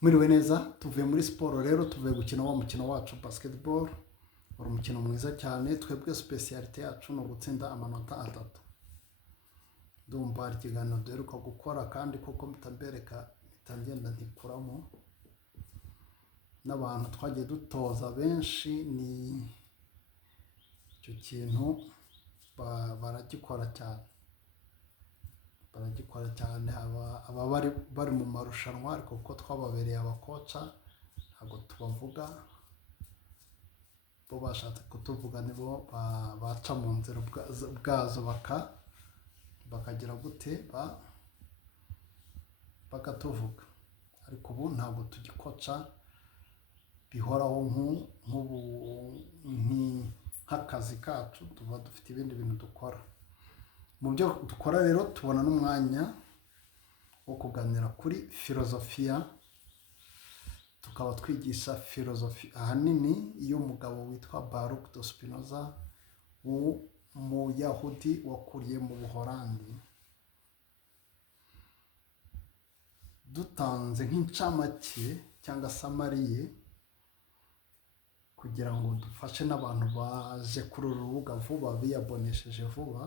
Mwiriwe neza, tuvuye muri siporo rero tuvuye gukina wa mukino wacu basketball. Wari umukino mwiza cyane, twebwe speciality yacu no gutsinda amanota 3. Ndumva ikiganiro duheruka gukora kandi koko mtambereka mitangenda ntikuramo n'abantu twagiye dutoza benshi ni icyo kintu baragikora cyane aba bari mu marushanwa ariko ko twababereye abakoca ntabwo tubavuga bo bashatse kutuvuga nibo baca mu nzira bwazo bakagira gute bakatuvuga ariko ubu ntabwo tugikoca bihoraho nk'akazi kacu tuba dufite ibindi bintu dukora. Mu byo dukora rero tubona n'umwanya wo kuganira kuri filozofiya, tukaba twigisha filozofi ahanini y'umugabo witwa Baruch de Spinoza w'umuyahudi wakuriye mu Buholandi. Dutanze nk'incamake cyangwa samariye kugira ngo dufashe n'abantu baje kuri uru rubuga vuba biyabonesheje vuba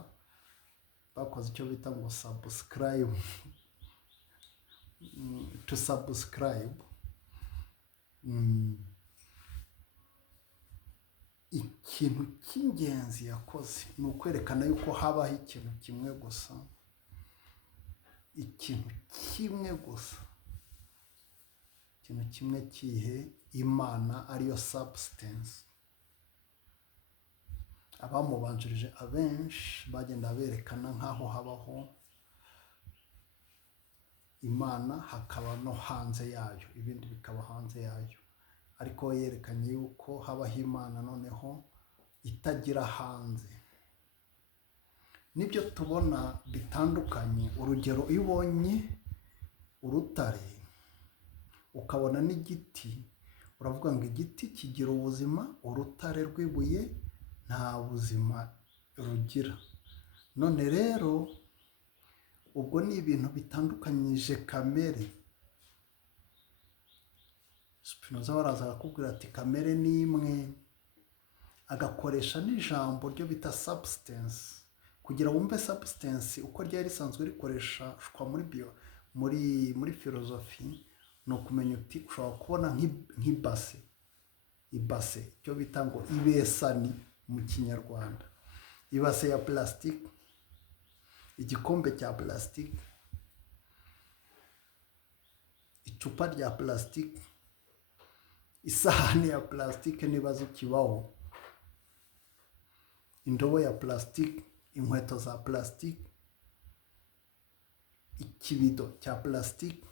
bakoze icyo bita ngo subscribe to subscribe. Ikintu cy'ingenzi yakoze ni ukwerekana yuko habaho ikintu kimwe gusa, ikintu kimwe kihe Imana ariyo substance. Abamubanjirije abenshi bagenda berekana nk'aho habaho Imana hakaba no hanze yayo, ibindi bikaba hanze yayo, ariko yerekanye yuko habaho Imana noneho itagira hanze. Nibyo tubona bitandukanye. Urugero, iyo ubonye urutare ukabona n'igiti uravuga ngo igiti kigira ubuzima, urutare rw'ibuye nta buzima rugira. None rero ubwo ni ibintu bitandukanyije kamere. Spinoza waraza akakubwira ati kamere ni imwe, agakoresha n'ijambo ryo bita substance. Kugira wumve substance uko ryari risanzwe rikoreshwa muri filozofi, no kumenya uti ushobora kubona ibase cyo bita ngo ibesani mu Kinyarwanda, ibase ya plastique, igikombe cya plastique, icupa rya plastique, isahani ya plastique nibazo kibaho, indobo ya plastique, inkweto za plastique, ikibido cya plastique.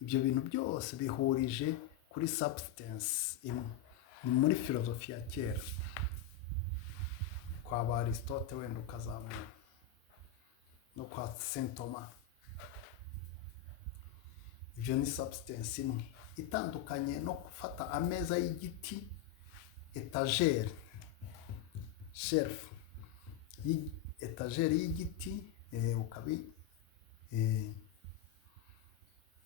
Ibyo bintu byose bihurije kuri substance imwe. Ni muri filozofi ya kera kwa ba Aristote wenda ukazamura no kwa Saint Thomas. Ibyo ni substance imwe itandukanye no gufata ameza y'igiti, etagere, shelf etagere y'igiti,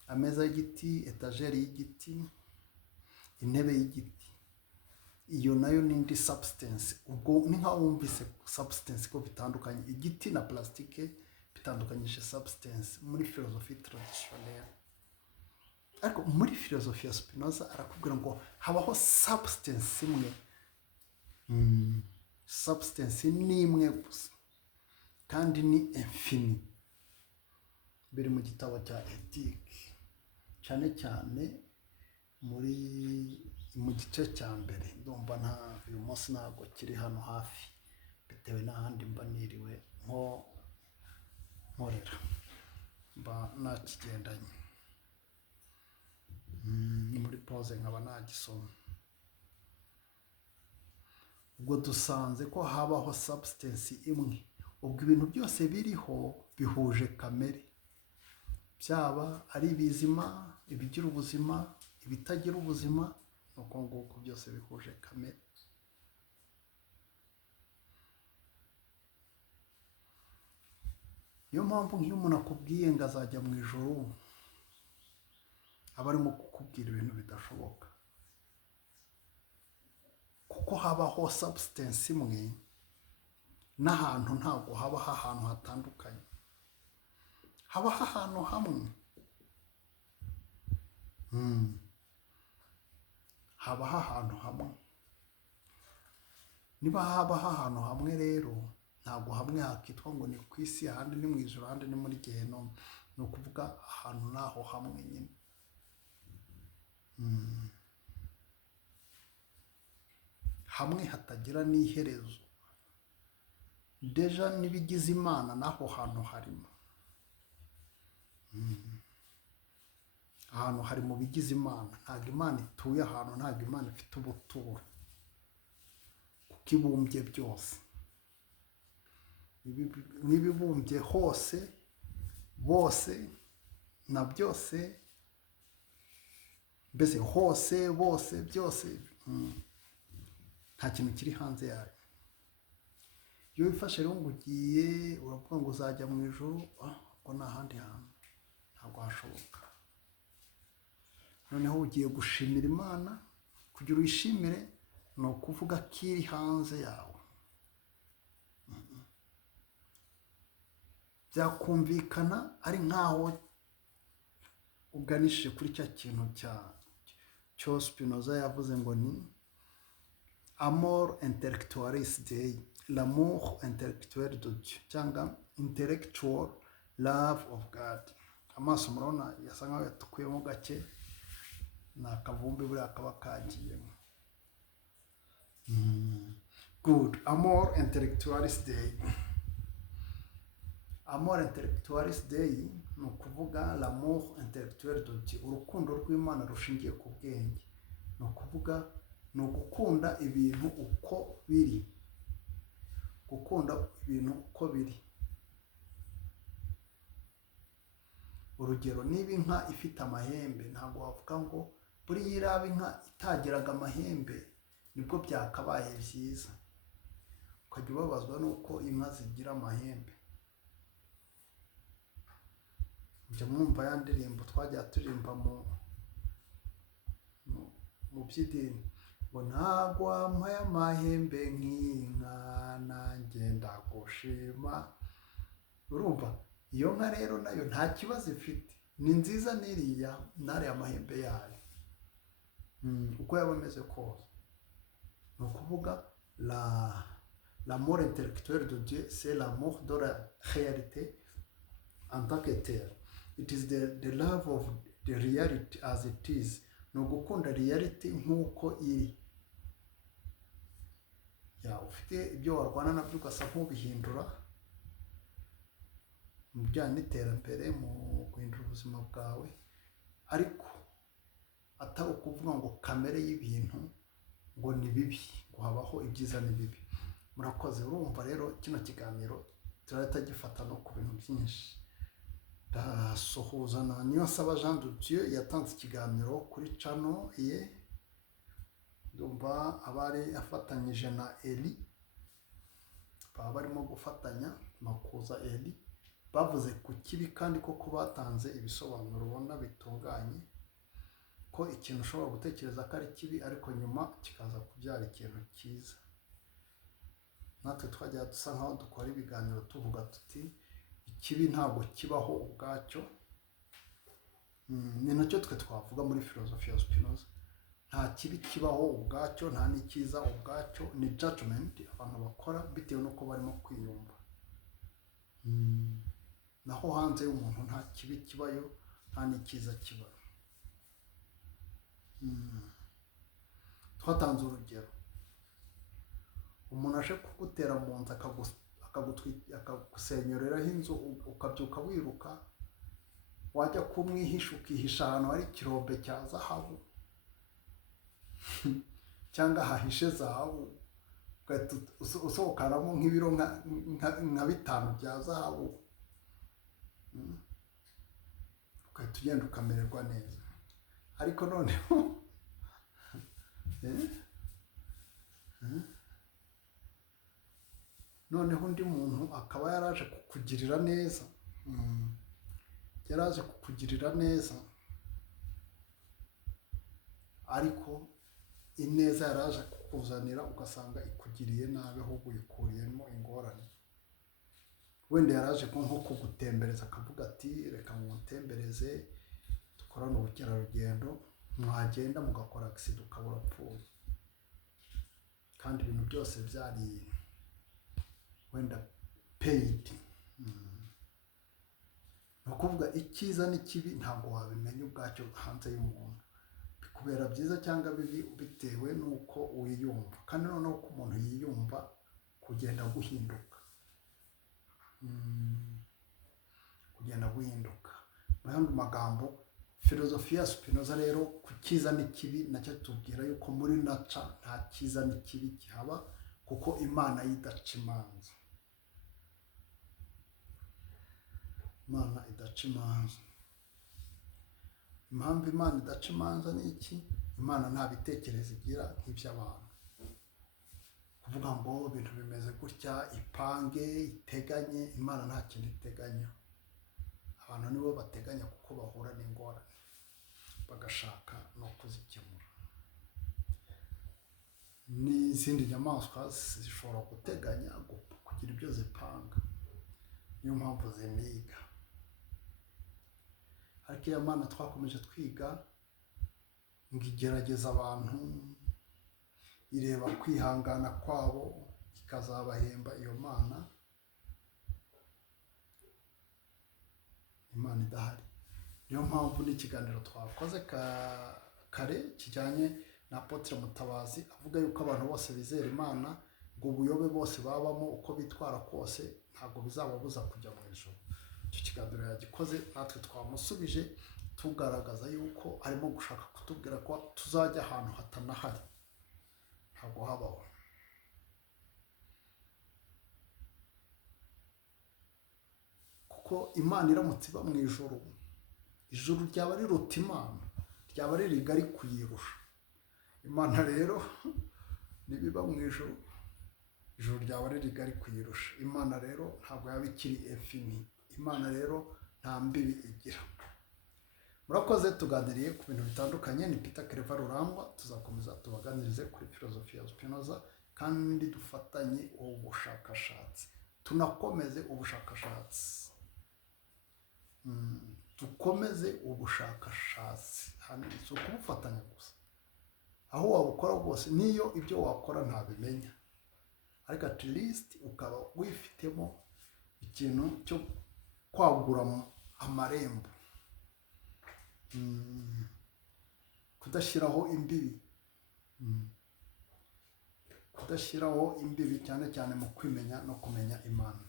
ameza y'igiti, etagere y'igiti, intebe y'igiti. Iyo nayo n'indi substance. Ubwo ni nkaho wumvise substance ko bitandukanye. Igiti na plastique bitandukanyije substance muri filozofi traditionnelle. Ariko muri filozofi ya Spinoza arakubwira ngo habaho substance imwe. Substance ni imwe gusa kandi ni infini. Biri mu gitabo cya Ethique, cyane cyane mu gice cya mbere. Ndumva uyu munsi ntabwo kiri hano hafi bitewe n'ahandi mba niriwe nkorera, mba nakigendanye muri pause nkaba nagisoma. Ubwo dusanze ko habaho substance imwe. Ubwo ibintu byose biriho bihuje kamere, byaba ari bizima, ibigira ubuzima, ibitagira ubuzima, nuko nguko byose bihuje kamere. Niyo mpamvu nk'iyo umuntu akubwiye ngo azajya mu ijuru aba arimo kukubwira ibintu bidashoboka, kuko habaho substance imwe n'ahantu ntabwo habaho ahantu hatandukanye, habaho ahantu hamwe. habaho ahantu hamwe. Niba habaho ahantu hamwe rero, ntabwo hamwe hakitwa ngo ni ku isi, ahandi ni mu ijuru, ahandi ni muri gehinomu. Ni ukuvuga ahantu naho hamwe nyine. Hamwe hatagira n'iherezo. Deja n'ibigize Imana naho hantu harimo. Ahantu hari mu bigize Imana. Ntabwo Imana ituye ahantu, ntabwo Imana ifite ubuturo, kuko ibumbye byose. N'ibibumbye hose, bose na byose, mbese hose, bose, byose, nta kintu kiri hanze yayo. Iyo wifashe rero ngo ugiye uravuga ngo uzajya mu ijuru, ubwo nta handi hantu, ntabwo hashoboka. Noneho ugiye gushimira Imana, kugira uyishimire ni ukuvuga ko iri hanze yawe. Byakumvikana ari nkaho uganishije kuri cya kintu cyo Spinoza yavuze ngo ni amor intellectualis Dei, l'amour intellectuel de Dieu, cyangwa intellectual love of God. Amaso murabona yasa nkaho yatukuyemo gake, ni akavumbi buriya kaba kagiyemo. Good. Amor intellectualis Dei. Amor intellectualis Dei ni ukuvuga l'amour intellectuel de Dieu, urukundo rw'Imana rushingiye ku bwenge. Ni ukuvuga ni ugukunda ibintu uko biri, gukunda ibintu uko biri. Urugero, niba inka ifite amahembe, ntabwo wavuga ngo buriya iraba inka itagiraga amahembe nibwo byakabaye byiza, ukajya ubabazwa nuko inka zigira amahembe. Njya mwumva ya ndirimbo twajya turirimba mu by'idini ngo ntabwo wampaye amahembe nk'inka nanjye ndagushima. Urumva iyo nka rero nayo nta kibazo ifite, ni nziza n'iriya n'ariya amahembe yayo, uko yaba ameze kose. Ni ukuvuga l'amour intellectuel de Dieu, c'est l'amour de la réalité en tant que tel. It is the love of the reality as it is. Ni ugukunda reality nk'uko iri. Ufite ibyo warwana nabyo ugasa nk'ubihindura mu bijyanye n'iterambere, mu guhindura ubuzima bwawe, ariko atari ukuvuga ngo kamere y'ibintu ngo ni bibi, ngo habaho ibyiza n'ibibi. Murakoze. Urumva rero kino kiganiro turahita gifata no ku bintu byinshi. Ndasuhuza na Niyonsaba Jean de Dieu yatanze ikiganiro kuri channel ye. Ndumva abari afatanyije na Eli, baba barimo gufatanya Makuza Eli, bavuze ku kibi kandi koko batanze ibisobanuro ubona bitunganye, ko ikintu ushobora gutekereza ko ari kibi ariko nyuma kikaza kubyara ikintu cyiza. Natwe twajya dusa nkaho dukora ibiganiro tuvuga tuti ikibi ntabwo kibaho ubwacyo. Ni nacyo twe twavuga muri filozofi ya Spinoza. Nta kibi kibaho ubwacyo, nta n'ikiza ubwacyo, ni judgment abantu bakora bitewe n'uko barimo kwiyumva. Naho hanze y'umuntu nta kibi kibayo, nta n'ikiza kibayo. Twatanze urugero, umuntu aje kugutera mu nzu akagusenyoreraho inzu, ukabyuka wiruka, wajya kumwihisha ukihisha ahantu hari ikirombe cya zahabu cyangwa hahishe zahabu, ugahita usohokanamo nk'ibiro nka 5 bya zahabu, ugahita ugenda ukamererwa neza. Ariko noneho undi muntu akaba yaraje kukugirira neza, yaraje kukugirira neza, ariko ineza yaraje kukuzanira ugasanga ikugiriye nabi ahubwo uyikuriyemo ingorane. Wenda yaraje nko kugutembereza akavuga ati reka ngutembereze dukorane ubukerarugendo, mwagenda mugakora accident ukabura upfuye, kandi ibintu byose byari wenda paid. Ni ukuvuga icyiza n'ikibi ntabwo wabimenya ubwacyo hanze y'umuntu, bikubera byiza cyangwa bibi bitewe n'uko wiyumva, kandi noneho uko umuntu yiyumva kugenda guhinduka, kugenda guhinduka. Mu yandi magambo, filozofiya ya Spinoza rero ku cyiza n'ikibi nacyo tubwira yuko muri naca nta cyiza n'ikibi gihaba, kuko Imana yidaca imanza. Imana idaca imanza. Impamvu Imana idaca imanza ni iki? Imana nta bitekerezo igira nk'iby'abantu, kuvuga ngo ibintu bimeze gutya ipange iteganye. Imana nta kintu iteganya. Abantu nibo bateganya kuko bahura n'ingorane bagashaka no kuzikemura. N'izindi nyamaswa zishobora guteganya kugira ibyo zipanga, niyo mpamvu ziniga. Ariko iyo Mana twakomeje twiga ngo igerageza abantu, ireba kwihangana kwabo ikazabahemba. Iyo Mana, Imana idahari. Niyo mpamvu n'ikiganiro twakoze kare kijyanye na Apotre Mutabazi avuga yuko abantu bose bizera Imana ngo ubuyobe bose babamo uko bitwara kose ntabwo bizababuza kujya mu ijuru. Icyo kiganiro yagikoze, natwe twamusubije tugaragaza yuko arimo gushaka kutubwira ko tuzajya ahantu hatanahari, ntabwo habaho. Kuko Imana iramutse iba mu ijuru, ijuru ryaba riruta Imana, ryaba ari rigari kuyirusha. Imana rero nibiba mu ijuru, ijuru ryaba ari rigari kuyirusha. Imana rero ntabwo yaba ikiri efini. Imana rero nta mbibi igira. Murakoze, tuganiriye ku bintu bitandukanye. Ni Peter Claver Rurangwa, tuzakomeza tubaganirize kuri filozofiya ya Spinoza, kandi dufatanye ubushakashatsi, tunakomeze ubushakashatsi, dukomeze ubushakashatsi. Si ukubufatanya gusa, aho wabukora bwose, niyo ibyo wakora ntabimenya, ariko at least ukaba wifitemo ikintu cyo kwagura amarembo, kudashyiraho imbibi, kudashyiraho imbibi cyane cyane mu kwimenya no kumenya Imana.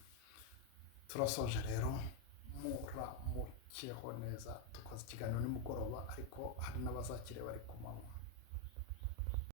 Turasoje rero, muramukeho neza. Dukoze ikiganiro nimugoroba, ariko hari n'abazakireba ari ku manywa.